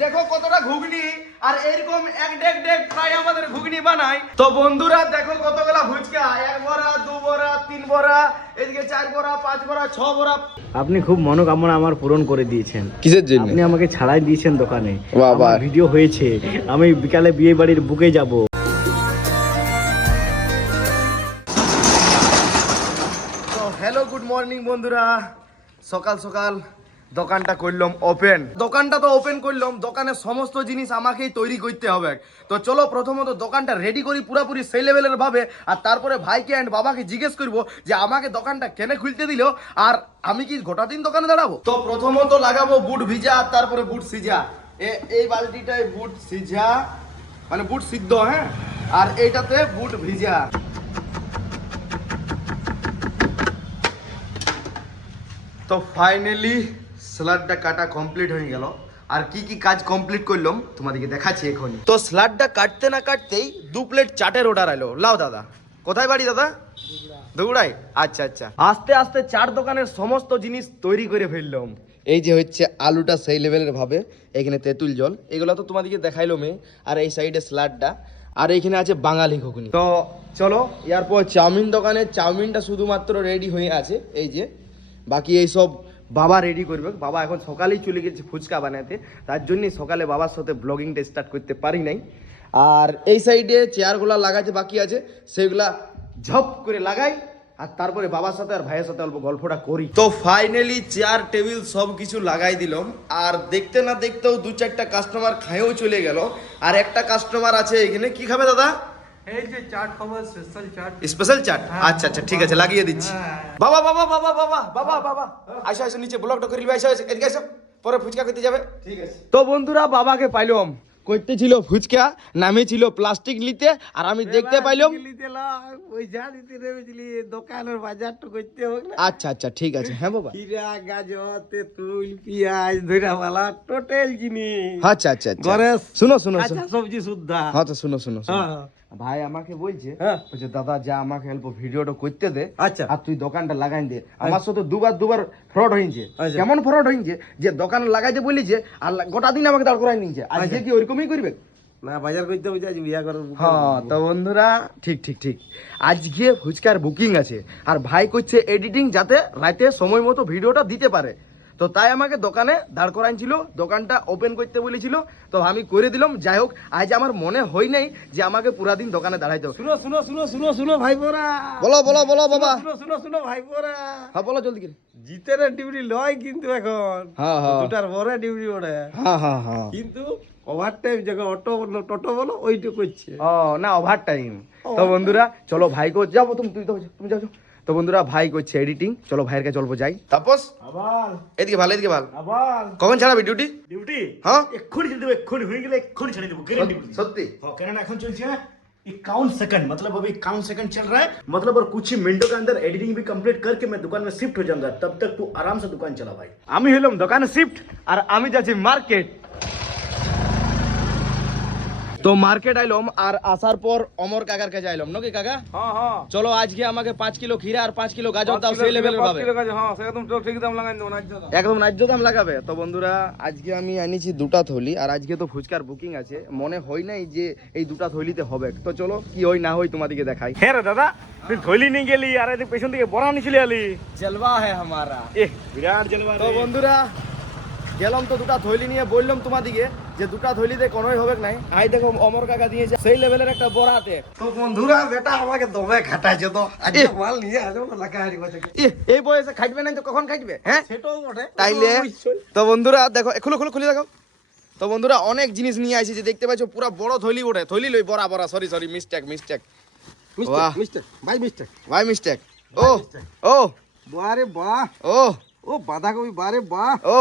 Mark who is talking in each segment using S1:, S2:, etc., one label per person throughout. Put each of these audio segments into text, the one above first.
S1: দেখো কতটা ঘুগনি আর এরকম এক ডেক ডেক প্রায় আমাদের ঘুগনি বানায়। তো বন্ধুরা দেখো কতগুলা ফুচকা এক বড়া দু বড়া তিন বড়া এদিকে চার বড়া পাঁচ বড়া ছ বড়া।
S2: আপনি খুব মনোকামনা আমার পূরণ করে দিয়েছেন।
S3: কিসের জন্য?
S2: আপনি আমাকে ছাড়াই দিয়েছেন দোকানে।
S3: বাবা।
S2: ভিডিও হয়েছে আমি বিকালে বিয়ে বাড়ির বুকে যাব।
S1: তো হ্যালো গুড মর্নিং বন্ধুরা। সকাল সকাল। দোকানটা করলাম ওপেন দোকানটা তো ওপেন করলাম, দোকানের সমস্ত জিনিস আমাকেই তৈরি করতে হবে। তো চলো প্রথমত দোকানটা রেডি করি পুরোপুরি সেই লেভেলের ভাবে, আর তারপরে ভাইকে অ্যান্ড বাবাকে জিজ্ঞেস করব যে আমাকে দোকানটা কেনে খুলতে দিল, আর আমি কি গোটা দিন দোকানে দাঁড়াবো? তো প্রথমত লাগাবো বুট ভিজা, আর তারপরে বুট সিজা। এই বালতিটায় বুট সিজা মানে বুট সিদ্ধ হ্যাঁ? আর এইটাতে বুট ভিজা। তো ফাইনালি স্যালাডটা কাটা কমপ্লিট হয়ে গেল। আর কি কি কাজ কমপ্লিট করলাম, তোমাদেরকে দেখাচ্ছি এখনই। তো স্যালাডটা কাটতে না কাটতেই দু প্লেট চাটের অর্ডার এলো। লাও দাদা। কোথায় বাড়ি দাদা? দৌড়াই আচ্ছা আচ্ছা। আস্তে আস্তে চার দোকানের সমস্ত জিনিস তৈরি করে ফেললাম। এই যে হচ্ছে আলুটা সেই লেভেলের ভাবে, এখানে তেঁতুল জল, এগুলো তো তোমাদেরকে দেখাইলো মে আর এই সাইডে স্যালাডটা আর এইখানে আছে বাঙালি ঘুগনি। তো চলো, এরপর চাউমিন দোকানে, চাউমিনটা শুধুমাত্র রেডি হয়ে আছে। এই যে, বাকি এই সব বাবা রেডি করবে। বাবা এখন সকালেই চলে গেছে ফুচকা বানাতে। তার জন্যই সকালে বাবার সাথে ব্লগিংটা স্টার্ট করতে পারি নাই। আর এই সাইডে চেয়ারগুলো লাগাতে বাকি আছে। সেগুলা ঝপ করে লাগাই। আর তারপরে বাবার সাথে আর ভাইয়ের সাথে অল্প গল্পটা করি। তো ফাইনালি চেয়ার টেবিল সব কিছু লাগাই দিলাম। আর দেখতে না দেখতেও দু চারটা কাস্টমার খায়েও চলে গেল। আর একটা কাস্টমার আছে এখানে। কি খাবে দাদা?
S4: এই যে চাট খাবার স্পেশাল চাট
S1: স্পেশাল চাট আচ্ছা আচ্ছা ঠিক আছে লাগিয়ে দিচ্ছি। বাবা বাবা বাবা বাবা বাবা বাবা। আসো আসো নিচে ব্লগটা করে নিবে আসো আসো এদিকে আসো পরে ফুচকা খেতে যাবে। ঠিক আছে। তো বন্ধুরা বাবাকে পাইলাম। করতে ছিল ফুচকা নামে ছিল প্লাস্টিক নিতে আর আমি দেখতে পাইলাম
S4: নেমেছিলি দোকানের বাজারটা করতে হোক
S1: আচ্ছা আচ্ছা ঠিক আছে হ্যাঁ বাবা
S4: খিরা গাজর তেঁতুল পেঁয়াজ ধইরাওয়ালা টোটাল জিনিস
S1: আচ্ছা আচ্ছা আচ্ছা
S4: ঘরে
S1: শুনো শুনো
S4: সবজি সুদ্ধা
S1: হ্যাঁ তো শুনো শুনো শুনো।
S4: হ্যাঁ।
S1: ভাই আমাকে বলছে
S4: হ্যাঁ।
S1: বলছে দাদা যা আমাকে অল্প ভিডিওটা করতে দে
S4: আচ্ছা।
S1: আর তুই দোকানটা লাগাই দে আমার সাথে দুবার দুবার ফ্রড হয়েছে
S4: আচ্ছা।
S1: কেমন ফ্রড হয়েছে যে দোকান লাগাইতে বলিছে আর গোটা দিন আমাকে দাঁড় করাই নিয়েছে আজকে
S4: আচ্ছা।
S1: কি ওরকমই করবে?
S4: না বাজার করতে বলছে আজ বিয়া করার
S1: হ্যাঁ তো বন্ধুরা ঠিক ঠিক ঠিক। আজকে ফুচকার বুকিং আছে। আর ভাই করছে এডিটিং যাতে রাতে সময় মতো ভিডিওটা দিতে পারে। তো তাই আমাকে দোকানে দাঁড় করাইছিল দোকানটা ওপেন করতে বলেছিল। তো আমি করে দিলাম যাই হোক আজ আমার মনে হয় নাই যে আমাকে পুরা দিন দোকানে দাঁড়াইতে হবে।
S4: শুনো শুনো শুনো শুনো শুনো ভাই বোরা।
S1: বলো বলো বলো বাবা।
S4: শুনো শুনো শুনো ভাই বোরা।
S1: হ্যাঁ বলো জলদি করে।
S4: জিতের ডিউটি লয় কিন্তু এখন।
S1: হ্যাঁ হ্যাঁ।
S4: দুটার পরে ডিউটি ওঠে
S1: হ্যাঁ হ্যাঁ হ্যাঁ।
S4: কিন্তু ওভার টাইম যখন অটো বলো টোটো বলো ওইটু করছে
S1: ও না ওভার টাইম তো বন্ধুরা চলো ভাই কো যাবো তুমি তুই তো তুমি যাও যাও। তো বন্ধুরা ভাই করছে এডিটিং চলো ভাইয়ের কাছে চলবো যাই তাপস
S4: আবার
S1: এদিকে ভালো এদিকে ভালো
S4: আবার
S1: কখন ছাড়াবি ডিউটি
S5: ডিউটি
S1: হ্যাঁ
S5: এক্ষুনি ছেড়ে দেবো এক্ষুনি হয়ে গেলে এক্ষুনি ছেড়ে দেবো गारंटी बोल
S1: সত্যি
S5: हाँ कहना এখন চলছে इक्यावन सेकंड मतलब अभी इक्यावन सेकंड चल रहा है मतलब और कुछ ही मिनटों के अंदर एडिटिंग भी कंप्लीट करके मैं दुकान में शिफ्ट हो जाऊंगा तब तक तू आराम से दुकान चला भाई
S1: আমি হলাম দোকানে শিফট আর আমি যাচ্ছি মার্কেট তো মার্কেট আইলাম আর আসার পর অমর কাকার কাছে আইলাম নাকি কাকা?
S4: হ্যাঁ হ্যাঁ।
S1: চলো আজকে আমাকে পাঁচ কিলো ক্ষীরা আর পাঁচ কিলো গাজর দাও সেই লেভেলের পাবে।
S4: হ্যাঁ
S1: একদম ন্যায্য দাম। লাগাবে। তো বন্ধুরা আজকে আমি আনিছি দুটা থলি আর আজকে তো ফুচকার বুকিং আছে। মনে হয় নাই যে এই দুটা থলিতে হবে। তো চলো কি হয় না হয় তোমাদেরকে দেখাই।
S4: হ্যাঁ রে দাদা তুই থইলি নিয়ে গেলি আর এদিকে পেছন থেকে বড়া নিছিলি আলি
S1: জলবা হ্যাঁ হামারা।
S4: এ বিরাট জলবা
S1: তো বন্ধুরা গেলাম তো দুটা থৈলি নিয়ে বললাম তোমাদিকে যে দুটা থৈলিতে কোনোই হবে নাই। আই দেখো অমর কাকা দিয়েছে সেই লেভেলের একটা বড়াতে
S4: তো বন্ধুরা বেটা আমাকে দমে খাটাইছে তো আজকে মাল নিয়ে আসব লাগাহারি বাজে
S1: ইহ, এই বয়সে খাইবে না তো কখন খাইবে হ্যাঁ?
S4: সেটাও বটে।
S1: তাইলে তো বন্ধুরা দেখো খুলো খুলো খুলে দেখো। তো বন্ধুরা অনেক জিনিস নিয়ে আসি যে দেখতে পাচ্ছ পুরো বড় থৈলি ওঠে থৈলি লই বড়া বড়া sorry sorry mistake mistake
S4: mister
S1: বাহ।
S4: মিস্টার ভাই মিস্টার
S1: ভাই মিস্টেক ও ও।
S4: বারে বাহ।
S1: ও।
S4: ও বাঁধাকপি বারে বাহ।
S1: ও।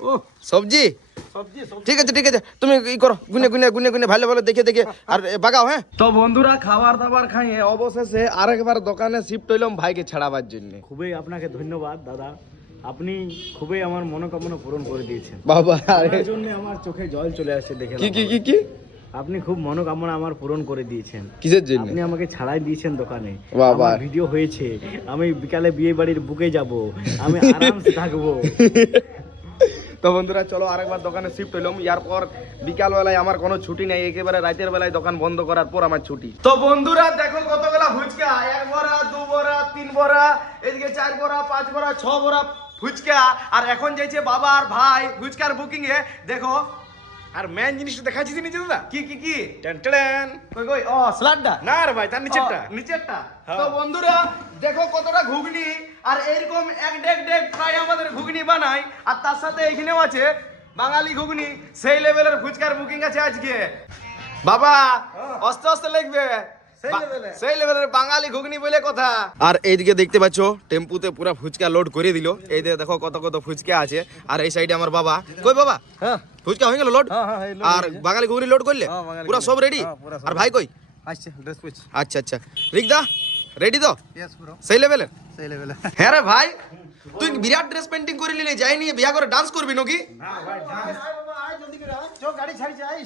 S4: ও।
S1: সবজি? ঠিক আছে ঠিক আছে। তুমি ই করো গুনে গুনে গুনে গুনে ভালো ভালো দেখে দেখে। আর বাগাও হ্যাঁ? তো বন্ধুরা খাবার দাবার খাইয়ে অবশেষে আরেকবার দোকানে শিফট হইলাম ভাইকে ছাড়াবার জন্য।
S2: খুবই আপনাকে ধন্যবাদ দাদা। আপনি খুবই আমার মনোকামনা পূরণ করে দিয়েছেন।
S1: বাবা আরে।
S2: আপনার জন্য আমার চোখে জল চলে আসছে দেখে
S1: কি কি কি কি?
S2: আপনি খুব মনোকামনা আমার পূরণ করে দিয়েছেন।
S1: কিসের জন্য?
S2: আপনি আমাকে ছাড়াই দিয়েছেন দোকানে।
S1: বাবা।
S2: ভিডিও হয়েছে আমি বিকালে বিয়ে বাড়ির বুকে যাব আমি আরামসে থাকব।
S1: তো বন্ধুরা, চলো আরেকবার দোকানে শিফট হইলাম। ইয়ারপর বিকাল বেলায় আমার কোনো ছুটি নাই, একেবারে রাতের বেলায় দোকান বন্ধ করার পর আমার ছুটি। তো বন্ধুরা, দেখো কতগুলা ফুচকা। এক বড়া, দু বড়া, তিন বড়া, এদিকে চার বড়া, পাঁচ বড়া, ছ বড়া ফুচকা। আর এখন যাইছে বাবা আর ভাই, ফুচকার বুকিংয়ে দেখো
S5: আর মেন জিনিসটা দেখাচ্ছি নিচে দাদা।
S1: কি কি কি?
S5: Ten ten.
S1: কই কই? ও স্লাডটা
S5: না রে ভাই তার নিচেরটা।
S1: নিচেরটা।
S5: হ্যাঁ।
S1: তো বন্ধুরা দেখো কতটা ঘুগনি আর এরকম এক ডেক ডেক প্রায় আমাদের ঘুগনি বানাই আর তার সাথে এখানেও আছে বাঙালি ঘুগনি। সেই লেভেলের ফুচকার বুকিং আছে আজকে। বাবা অস্তে অস্তে লিখবে।
S4: সেই
S1: লেভেলের বাঙালি ঘুগনি বলে কথা। আর এইদিকে দেখতে পাচ্ছ টেম্পুতে পুরো ফুচকা লোড করে দিল। এই যে দেখো কত কত ফুচকা আছে। আর এই সাইডে আমার বাবা। কই বাবা?
S4: হ্যাঁ।
S1: ফুচকা হয়ে গেল লোড
S4: হ্যাঁ, হ্যাঁ,
S1: আর বাঙালি ঘুগনি লোড করলে? পুরো সব রেডি আর ভাই কই?
S4: ড্রেস
S1: আচ্ছা আচ্ছা। রিকদা রেডি তো? সেই লেভেলের
S4: সেই লেভেলে
S1: হ্যাঁ রে ভাই। তুই বিরাট ড্রেস পেন্টিং করে নিলে? যাই নিয়ে বিয়া করে ডান্স করবি নাকি?
S4: আয়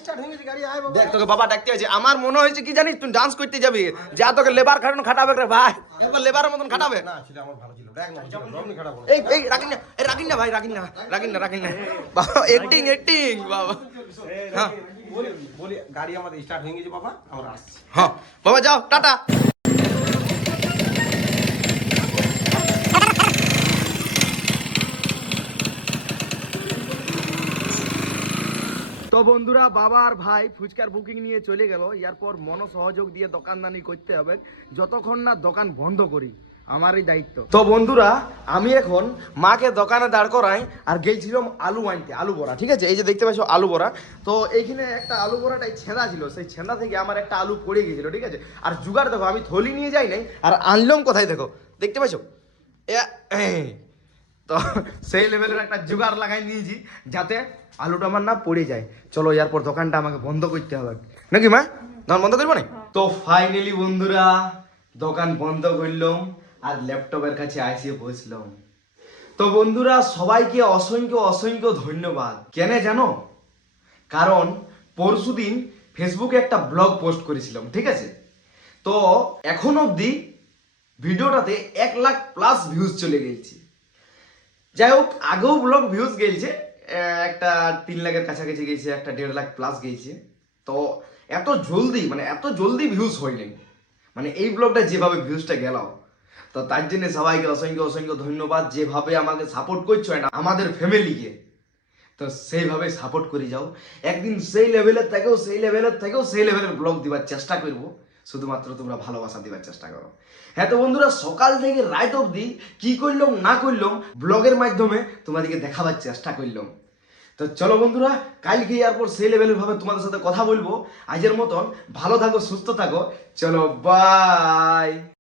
S4: স্টার্ট গেছে গাড়ি আয় বাবা।
S1: দেখ তোকে বাবা ডাকতে আছে। আমার মনে হয়েছে কি জানিস তুই ডান্স করতে যাবি। যা তোকে লেবার খাটানো খাটাবে রে ভাই। একবার লেবারের মতন খাটাবে।
S4: না সেটা আমার ভালো ছিল। দেখ না রমনি খারাপ হলো
S1: এই এই রাখিন না। এই রাখিন না ভাই রাখিন না রাখিন না রাখিন না বাবা অ্যাক্টিং অ্যাক্টিং বাবা। হ্যাঁ।
S4: বলি বলি গাড়ি আমাদের স্টার্ট হয়ে গেছে বাবা। আমরা আসছি।
S1: হ্যাঁ বাবা যাও টাটা। তো বন্ধুরা, বাবা আর ভাই ফুচকার বুকিং নিয়ে চলে গেল। এরপর মন সহযোগ দিয়ে দোকানদানি করতে হবে। যতক্ষণ না দোকান বন্ধ করি, আমারই দায়িত্ব। তো বন্ধুরা, আমি এখন মাকে দোকানে দাঁড় করাই আর গেছিলাম আলু আনতে, আলু বড়া, ঠিক আছে? এই যে দেখতে পাচ্ছ আলু বড়া। তো এইখানে একটা আলু বড়াটাই ছেঁদা ছিল, সেই ছেঁদা থেকে আমার একটা আলু পড়ে গিয়েছিল ঠিক আছে? আর জুগার দেখো, আমি থলি নিয়ে যাই নাই, আর আনলাম কোথায় দেখো? দেখতে পাচ্ছ। তো সেই লেভেলের একটা জোগাড় লাগাই নিয়েছি যাতে আলুটা আমার না পড়ে যায়। চলো এরপর দোকানটা আমাকে বন্ধ করতে হবে। নাকি মা? দোকান বন্ধ করব না তো ফাইনালি বন্ধুরা, দোকান বন্ধ করলাম আর ল্যাপটপের কাছে আসিয়ে বসলাম। তো বন্ধুরা, সবাইকে অসংখ্য অসংখ্য ধন্যবাদ। কেন জানো? কারণ পরশুদিন ফেসবুকে একটা ব্লগ পোস্ট করেছিলাম, ঠিক আছে? তো এখন অবধি ভিডিওটাতে এক লাখ প্লাস ভিউজ চলে গেছে। যাই হোক আগেও ব্লগ ভিউজ গেছে একটা তিন লাখের কাছাকাছি গেছে একটা দেড় লাখ প্লাস গেছে তো এত জলদি মানে এত জলদি ভিউজ হইলেন মানে এই ব্লগটা যেভাবে ভিউজটা গেল, তো তার জন্য সবাইকে অসংখ্য অসংখ্য ধন্যবাদ, যেভাবে আমাকে সাপোর্ট করছ না আমাদের ফ্যামিলিকে তো সেইভাবে সাপোর্ট করে যাও। একদিন সেই লেভেলের থেকেও, সেই লেভেলের থেকেও সেই লেভেলের ব্লগ দিবার চেষ্টা করব। শুধুমাত্র তোমরা ভালোবাসা দিবার চেষ্টা করো। হ্যাঁ তো বন্ধুরা, সকাল থেকে রাইট অবধি কি করলাম, না করলাম, ব্লগের মাধ্যমে তোমাদেরকে দেখাবার চেষ্টা করলাম। তো চলো বন্ধুরা, কালকে এরপর সেই লেভেলের ভাবে তোমাদের সাথে কথা বলব। আজের মতন ভালো থাকো, সুস্থ থাকো। চলো বাই